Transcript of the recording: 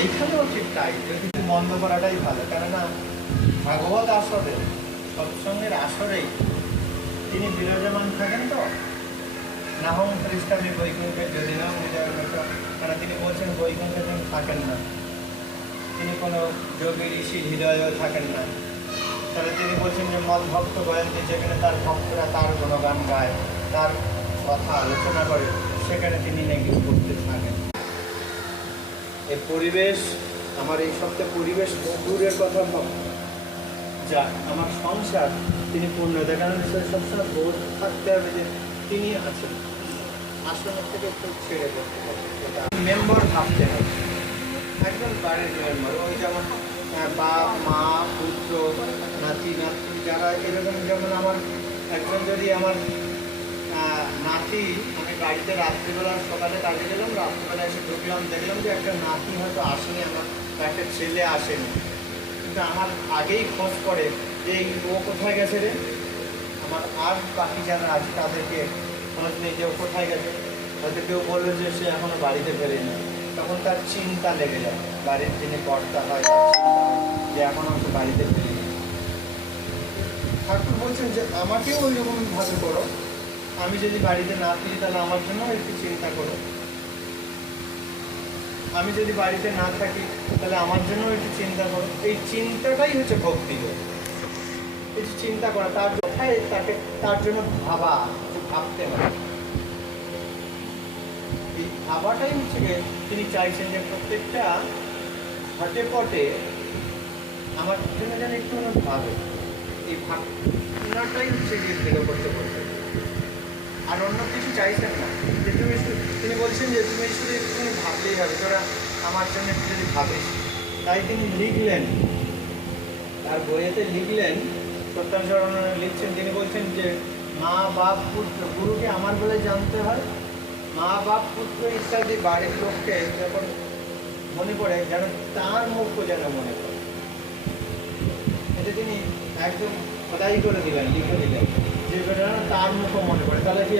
এইখানেও ঠিক তাই, যদি বন্ধ করাটাই ভালো, কেননা ভাগবত আসরে সৎসঙ্গের আসরেই তিনি বিরাজমান থাকেন। তো নাহং খ্রিস্টানে বৈকুণ্ঠে যদি না কারণ তিনি বলছেন বৈকুণ্ঠে তিনি থাকেন না, তিনি কোনো যোগী ঋষির হৃদয়েও থাকেন না। তাহলে তিনি বলছেন যে মদ ভক্ত গয়ন্তী, যেখানে তার ভক্তরা তার গুণগান গায়, তার কথা আলোচনা করে, সেখানে তিনি নাকি করতে থাকেন। এই পরিবেশ, আমার এই সপ্তাহে পরিবেশ দূরের কথা ভাব, যা আমার সংসার তিনি পূর্ণ দেখানোর বিষয়ে সবসময় বোধ থাকতে হবে যে তিনি আছেন, আশ্রমের থেকে একটু ছেড়ে করতে হবে। মেম্বার ভাবতে হবে, একজন বাড়ির মেম্বার, ওই যেমন বাপ মা পুত্র নাতি নাতি যারা এরকম, যেমন আমার একজন যদি আমার নাতি, আমি বাড়িতে রাত্রিবেলা সকালে কাজে গেলাম, রাত্রিবেলা এসে ঢুকলাম, দেখলাম যে একটা নাতি হয়তো আসেনি, আমার একটা ছেলে আসেনি, কিন্তু আমার আগেই খোঁজ করে যে ও কোথায় গেছে রে, আমার আর বাকি যারা আছে তাদেরকে খোঁজ নেই যে ও কোথায় গেছে। হয়তো কেউ বললো যে সে এখনো বাড়িতে ফেরেনি, তখন তার চিন্তা লেগে যায়, বাড়ির যিনি কর্তা হয় তার চিন্তা হয় যে এখন হয়তো বাড়িতে ফেরেনি। ঠাকুর বলছেন যে আমাকেও ওই রকমভাবে করো, আমি যদি বাড়িতে না ফিরি তাহলে আমার জন্য একটু চিন্তা করো, আমি যদি বাড়িতে না থাকি তাহলে আমার জন্য একটু চিন্তা করো। এই চিন্তাটাই হচ্ছে ভক্তি। এই যে চিন্তা করা, তার কোথায় তাকে তার জন্য ভাবা, ভাবতে হবে, এই ভাবাটাই হচ্ছে তিনি চাইছেন যে প্রত্যেকটা ঘটে পটে আমার জন্য যেন একটু ভাবে। এই ভাবনাটাই হচ্ছে গিয়ে দৃঢ় করতে বলতে, আর অন্য কিছু চাইছেন না। যে তুমি তিনি বলছেন যে তুমি শুধু একটুখানি ভাবলেই হবে, তোরা আমার জন্য একটু যদি ভাবিস। তাই তিনি লিখলেন, তার বইয়েতে লিখলেন, সত্যানুসরণ লিখছেন, তিনি বলছেন যে মা বাপ পুত্র, গুরুকে আমার বলে জানতে হয়, মা বাপ পুত্র ইত্যাদি বাড়ির লোককে যখন মনে পড়ে যেন তার মুখও যেন মনে পড়ে। এটা তিনি একদম খোদাই করে দিলেন, লিখে দিলেন যে তার মুখও মনে পড়ে। তাহলে কি